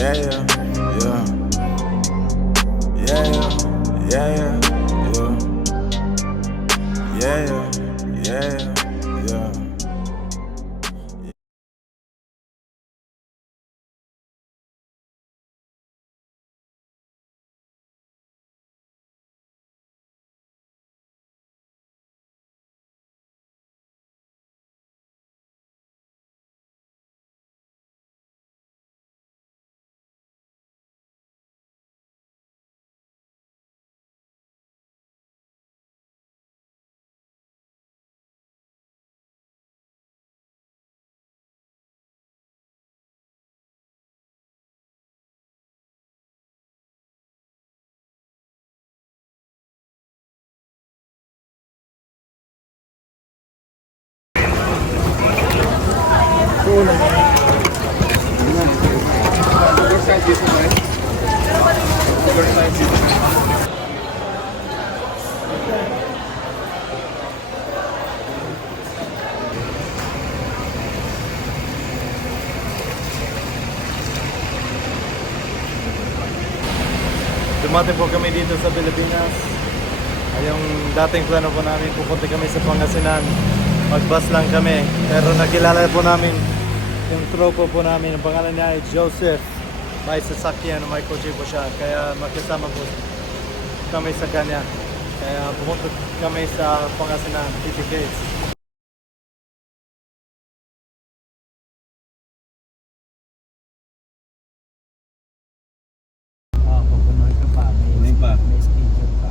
Yeah, yeah, yeah. Yeah, yeah, yeah, yeah. Yeah, yeah, yeah, yeah. Dumating po kami dito sa Pilipinas. Yung dating plano po namin, pupunta kami sa Pangasinan. Mag-bus lang kami. Pero nakilala po namin yung tropo po namin. Ang pangalan niya ay Joseph. May sasakyan, may kotse po siya. Kaya makisama po kami sa kanya. Kaya pumunta kami sa Pangasinan, TTKs. Pupunuin ka pa. Pupunuin pa. May schedule pa.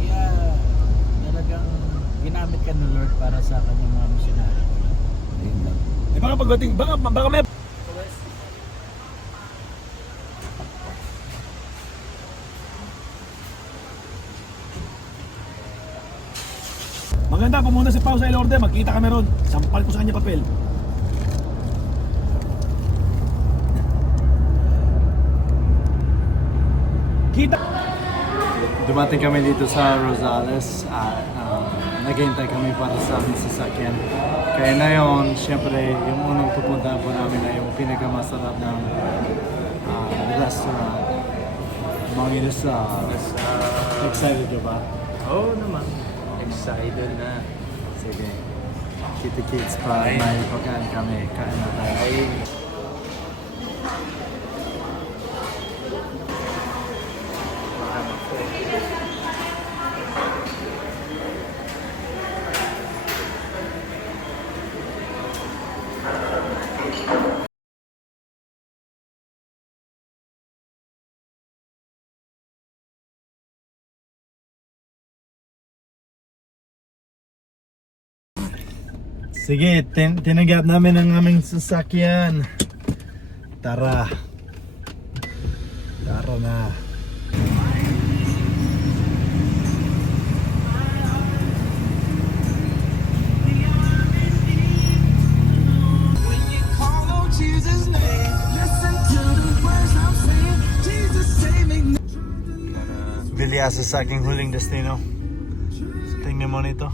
Kaya talagang ginamit ka ng Lord para sa kanyang mga missionary. Ayun lang. Eh baka pagdating, baka may... Maganda, pumunta si Pao sa Ilorde, magkita kami ron. Sampal ko sa kanya papel. Kita! Dumating kami dito sa Rosales at naghihintay kami para sa aming sasakyan. Kaya na yun, syempre, yung unang pupuntahan po namin na yung pinakamasarap ng restaurant. Mga Inasal. Excited ka ba? Oo naman. Excited na. Sige. Kita kids pa, may pagkain kami. Kain na tayo. Sige, tinanggap namin ang aming sasakyan. Tara. Tara na. Bilyasa sa aking huling destino. Tingnan mo nito.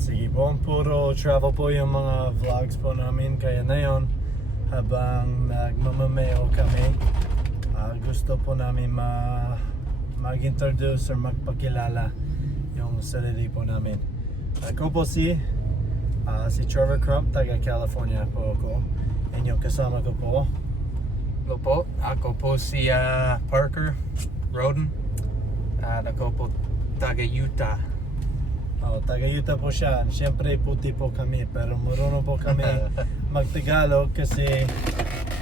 Sige po, puro travel po yung mga vlogs po namin. Kaya na yun, habang nagmamameo kami, gusto po namin mag-introduce or magpakilala yung sarili po namin. Ako po si Trevor Crump, taga California po ako. And yung kasama ko po, Hello po. Ako po si Parker Roden. At ako po taga Utah. taga Utah po siya. Siyempre puti po kami, pero marunong po kami mag-Tagalog kasi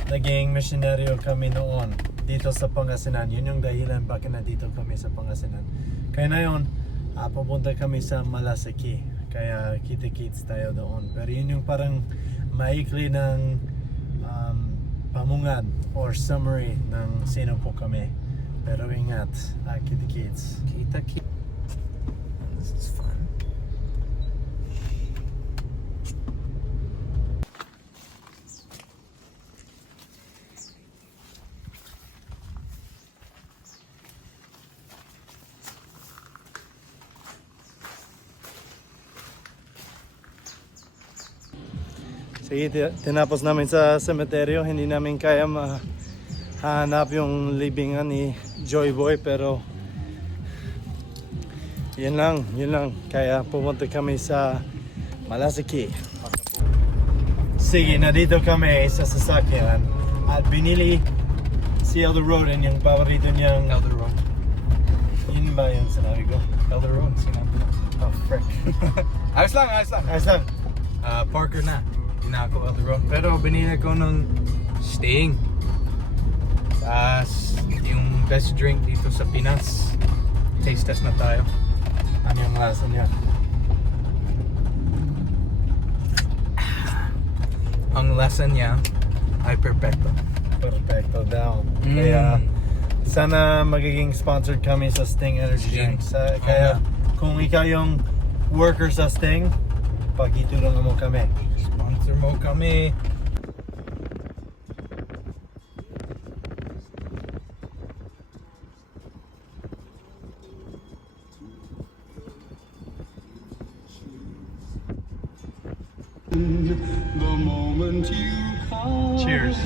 naging misyonaryo kami noon dito sa Pangasinan. Yun yung dahilan bakit nandito kami sa Pangasinan. Kaya na yun, pupunta kami sa Malasiki. Kaya kita-kits tayo doon. Pero yun yung parang maikli ng pamungan or summary ng sino po kami. Pero ingat, Kita Kids. Kita kita. This is fun. Sige, tinapos namin sa semeteryo. Hindi namin kaya mahanap yung libingan ni Joy Boy, pero yun lang. Kaya pumunta kami sa Malasiki. Sige, nandito kami sa sasakyan at binili si Elder Roden yung paborito niyang... Elder Road. Yun ba yung sinabi ko? Elder Road, sinabi na. Oh, frick. Ayos lang. Ayos lang. Parker na. Hindi na ako Elder Road. Pero binili ko ng Sting. Tapos yung best drink dito sa Pinas. Taste test na tayo. Ano yung lasa niya? Ang lasa niya ay perfecto. Perfecto daw. Mm. Kaya sana magiging sponsored kami sa Sting Energy Drink. Kaya kung ikaw yung worker sa Sting, pagitulungan mo kami. Sponsor mo kami. Cheers.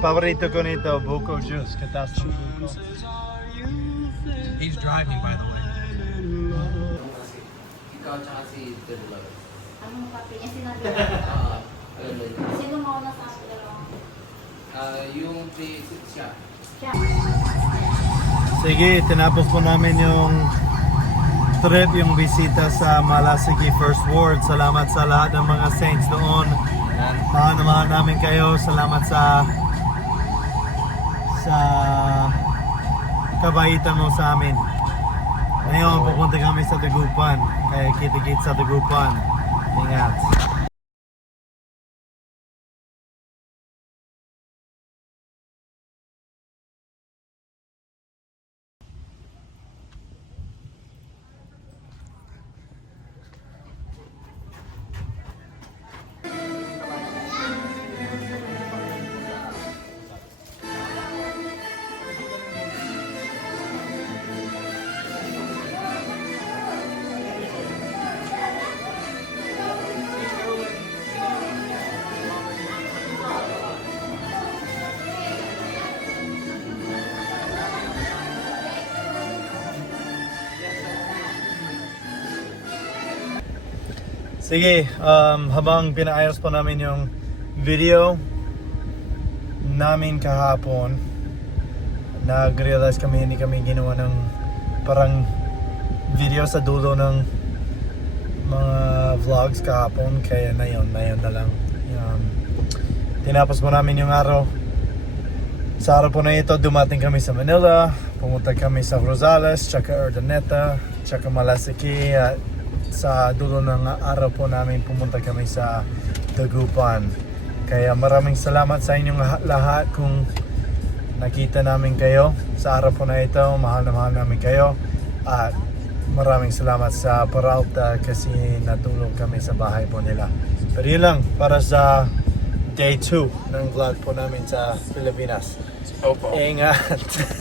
Paborito ko nito, buko juice. Katas ng buko. He's driving, by the way. Ikaw tsaka si Delo. Anong kape niya sinabi? Sino mauna sa akin dalawang? Yung siya. Siya. Sige, tinapos po namin yung trip, yung bisita sa Malasiki First Ward. Salamat sa lahat ng mga saints doon. Mahal na mahal namin kayo. Salamat sa kabaitan mo sa amin. Ngayon, pupunta kami sa Dagupan. Kaya kita-kit sa Dagupan. Ingat. Sige, habang pinaayos po namin yung video namin kahapon, nag-realize kami hindi kami ginawa ng parang video sa dulo ng mga vlogs kahapon, kaya na yun na lang. Tinapos po namin yung araw. Sa araw po na ito, dumating kami sa Manila, pumunta kami sa Rosales, tsaka Urdaneta, tsaka Malasiki, at sa dulo ng araw po namin pumunta kami sa Dagupan. Kaya maraming salamat sa inyong lahat kung nakita namin kayo sa araw po na ito. Mahal na mahal namin kayo. At maraming salamat sa Peralta kasi natulong kami sa bahay po nila. Pero yun lang para sa day 2 ng vlog po namin sa Pilipinas. Opo. Ingat!